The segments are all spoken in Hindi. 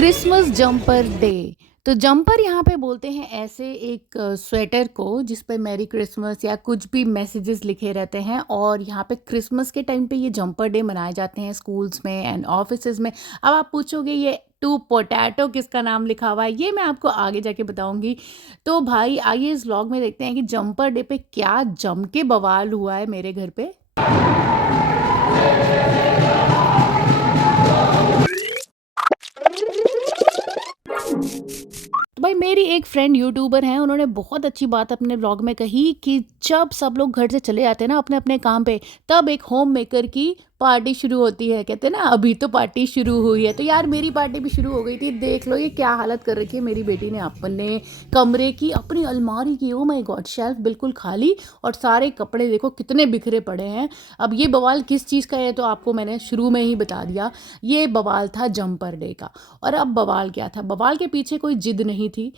Christmas jumper day. तो जंपर यहाँ पे बोलते हैं ऐसे एक स्वेटर को जिस पे मैरी क्रिसमस या कुछ भी मैसेजेस लिखे रहते हैं, और यहाँ पे क्रिसमस के टाइम पे ये जंपर डे मनाए जाते हैं स्कूल्स में एंड ऑफिसेज में। अब आप पूछोगे ये टू पोटैटो किसका नाम लिखा हुआ है, ये मैं आपको आगे जाके बताऊंगी। तो भाई आइए इस व्लॉग में देखते हैं कि जंपर डे पे क्या जम के बवाल हुआ है मेरे घर पे। तो भाई मेरी एक फ्रेंड यूट्यूबर हैं, उन्होंने बहुत अच्छी बात अपने व्लॉग में कही कि जब सब लोग घर से चले जाते हैं ना अपने अपने काम पे, तब एक होम मेकर की पार्टी शुरू होती है। कहते हैं ना अभी तो पार्टी शुरू हुई है। तो यार मेरी पार्टी भी शुरू हो गई थी। देख लो ये क्या हालत कर रखी है मेरी बेटी ने अपने कमरे की, अपनी अलमारी की। ओ माय गॉड, शेल्फ बिल्कुल खाली और सारे कपड़े देखो कितने बिखरे पड़े हैं। अब ये बवाल किस चीज़ का है तो आपको मैंने शुरू में ही बता दिया। ये बवाल था जंपर डे का। और अब बवाल क्या था? बवाल के पीछे कोई जिद नहीं थी,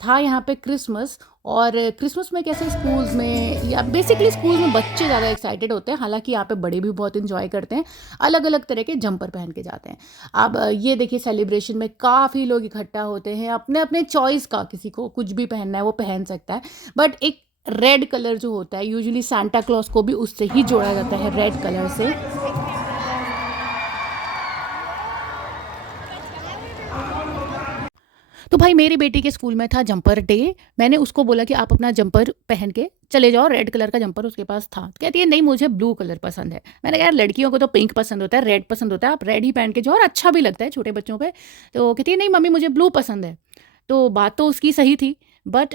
था यहाँ पे क्रिसमस। और क्रिसमस में कैसे स्कूल्स में या बेसिकली स्कूल्स में बच्चे ज़्यादा एक्साइटेड होते हैं, हालांकि यहाँ पे बड़े भी बहुत इंजॉय करते हैं, अलग अलग तरह के जंपर पहन के जाते हैं। अब ये देखिए सेलिब्रेशन में काफ़ी लोग इकट्ठा होते हैं, अपने अपने चॉइस का, किसी को कुछ भी पहनना है वो पहन सकता है। बट एक रेड कलर जो होता है, यूजुअली सांता क्लॉज को भी उससे ही जोड़ा जाता है, रेड कलर से। तो भाई मेरी बेटी के स्कूल में था जंपर डे। मैंने उसको बोला कि आप अपना जंपर पहन के चले जाओ। रेड कलर का जंपर उसके पास था। कहती है नहीं मुझे ब्लू कलर पसंद है। मैंने कहा यार लड़कियों को तो पिंक पसंद होता है, रेड पसंद होता है, आप रेड ही पहन के जाओ और अच्छा भी लगता है छोटे बच्चों पे। तो कहती है नहीं मम्मी मुझे ब्लू पसंद है। तो बात तो उसकी सही थी, बट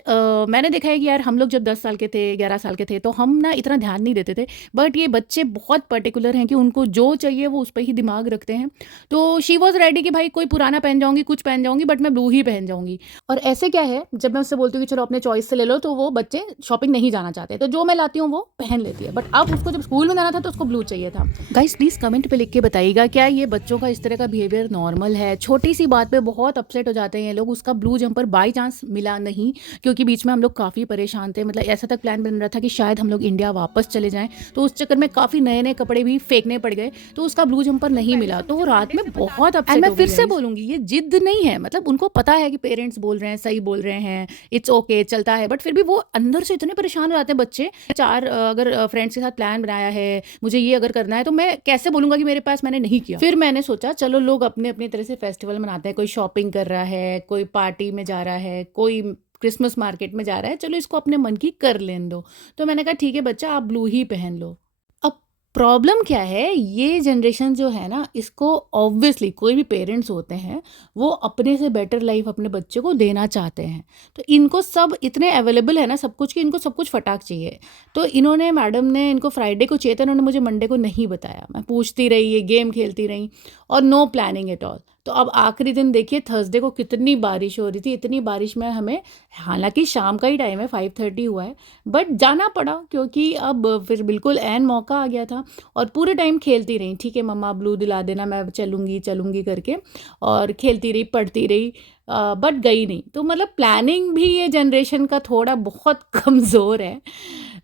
मैंने देखा है कि यार हम लोग जब 10 साल के थे, 11 साल के थे, तो हम ना इतना ध्यान नहीं देते थे। बट ये बच्चे बहुत पर्टिकुलर हैं कि उनको जो चाहिए वो उस पर ही दिमाग रखते हैं। तो शी वॉज रेडी कि भाई कोई पुराना पहन जाऊंगी, कुछ पहन जाऊंगी, बट मैं ब्लू ही पहन जाऊंगी। और ऐसे क्या है, जब मैं उससे बोलती हूँ कि चलो अपने चॉइस से ले लो, तो वो बच्चे शॉपिंग नहीं जाना चाहते, तो जो मैं लाती हूँ वो पहन लेती है। बट अब उसको जब स्कूल में जाना था तो उसको ब्लू चाहिए था। गाइस प्लीज कमेंट पे लिख के बताइएगा क्या ये बच्चों का इस तरह का बिहेवियर नॉर्मल है? छोटी सी बात पे बहुत अपसेट हो जाते हैं ये लोग। उसका ब्लू जंपर बाई चांस मिला नहीं, क्योंकि बीच में हम लोग काफ़ी परेशान थे। मतलब ऐसा तक प्लान बन रहा था कि शायद हम लोग इंडिया वापस चले जाएं, तो उस चक्कर में काफ़ी नए नए कपड़े भी फेंकने पड़ गए। तो उसका ब्लू जंपर नहीं मिला, तो वो रात में बहुत अपसेट हो गई। मैं फिर से बोलूंगी ये जिद नहीं है, मतलब उनको पता है कि पेरेंट्स बोल रहे हैं, सही बोल रहे हैं, इट्स ओके चलता है, बट फिर भी वो अंदर से इतने परेशान हो जाते हैं बच्चे। चार अगर फ्रेंड्स के साथ प्लान बनाया है, मुझे ये अगर करना है, तो मैं कैसे बोलूंगा कि मेरे पास मैंने नहीं किया? फिर मैंने सोचा चलो लोग अपने अपनी तरह से फेस्टिवल मनाते हैं, कोई शॉपिंग कर रहा है, कोई पार्टी में जा रहा है, कोई क्रिसमस मार्केट में जा रहा है, चलो इसको अपने मन की कर लेने दो। तो मैंने कहा ठीक है बच्चा आप ब्लू ही पहन लो। अब प्रॉब्लम क्या है, ये जनरेशन जो है ना, इसको ऑब्वियसली कोई भी पेरेंट्स होते हैं वो अपने से बेटर लाइफ अपने बच्चे को देना चाहते हैं। तो इनको सब इतने अवेलेबल है ना सब कुछ, कि इनको सब कुछ फटाक चाहिए। तो इन्होंने, मैडम ने इनको फ्राइडे को चाहिए था, इन्होंने मुझे मंडे को नहीं बताया। मैं पूछती रही, ये गेम खेलती रही और नो प्लानिंग एट ऑल। तो अब आखिरी दिन देखिए थर्सडे को कितनी बारिश हो रही थी। इतनी बारिश में हमें, हालांकि शाम का ही टाइम है, 5:30 हुआ है, बट जाना पड़ा क्योंकि अब फिर बिल्कुल ऐन मौका आ गया था। और पूरे टाइम खेलती रही, ठीक है मम्मा ब्लू दिला देना, मैं चलूँगी चलूँगी करके, और खेलती रही, पढ़ती रही, बट गई नहीं। तो मतलब प्लानिंग भी ये जनरेशन का थोड़ा बहुत कमज़ोर है।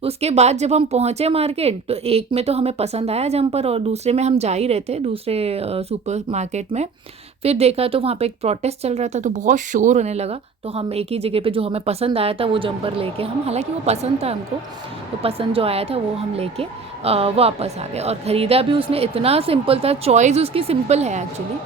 उसके बाद जब हम पहुँचे मार्केट, तो एक में तो हमें पसंद आया जंपर, और दूसरे में हम जा ही रहे थे दूसरे सुपर मार्केट में। फिर देखा तो वहाँ पे एक प्रोटेस्ट चल रहा था, तो बहुत शोर होने लगा। तो हम एक ही जगह पे जो हमें पसंद आया था वो जंपर लेके, हम, हालांकि वो पसंद था हमको, तो पसंद जो आया था वो हम लेके वापस आ गए। और ख़रीदा भी उसने इतना सिंपल था, चॉइस उसकी सिंपल है एक्चुअली।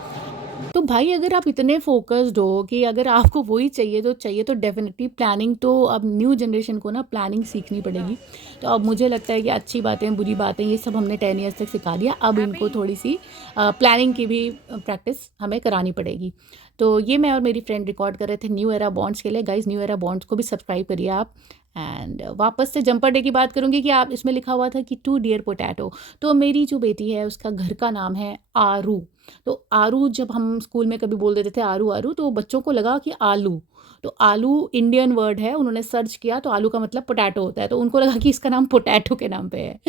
तो भाई अगर आप इतने फोकस्ड हो कि अगर आपको वही चाहिए तो डेफिनेटली प्लानिंग, तो अब न्यू जनरेशन को ना प्लानिंग सीखनी पड़ेगी। तो अब मुझे लगता है कि अच्छी बातें बुरी बातें ये सब हमने 10 ईयर्स तक सिखा दिया, अब इनको थोड़ी सी प्लानिंग की भी प्रैक्टिस हमें करानी पड़ेगी। तो ये मैं और मेरी फ्रेंड रिकॉर्ड कर रहे थे न्यू एरा बॉन्ड्स के लिए। गाइज न्यू एरा बॉन्ड्स को भी सब्सक्राइब करिए आप। एंड वापस से जंपर डे की बात करूंगी कि आप, इसमें लिखा हुआ था कि टू डियर पोटैटो। तो मेरी जो बेटी है उसका घर का नाम है आरू। तो आरू जब हम स्कूल में कभी बोल देते थे आरू आरू, तो बच्चों को लगा कि आलू। तो आलू इंडियन वर्ड है, उन्होंने सर्च किया तो आलू का मतलब पोटैटो होता है, तो उनको लगा कि इसका नाम पोटैटो के नाम पे है,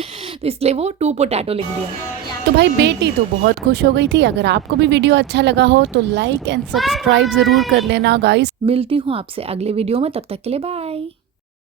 तो इसलिए वो टू पोटैटो लिख दिया। तो भाई बेटी तो बहुत खुश हो गई थी। अगर आपको भी वीडियो अच्छा लगा हो तो लाइक एंड सब्सक्राइब ज़रूर कर लेना गाइस। मिलती हूँ आपसे अगले वीडियो में, तब तक के लिए बाय।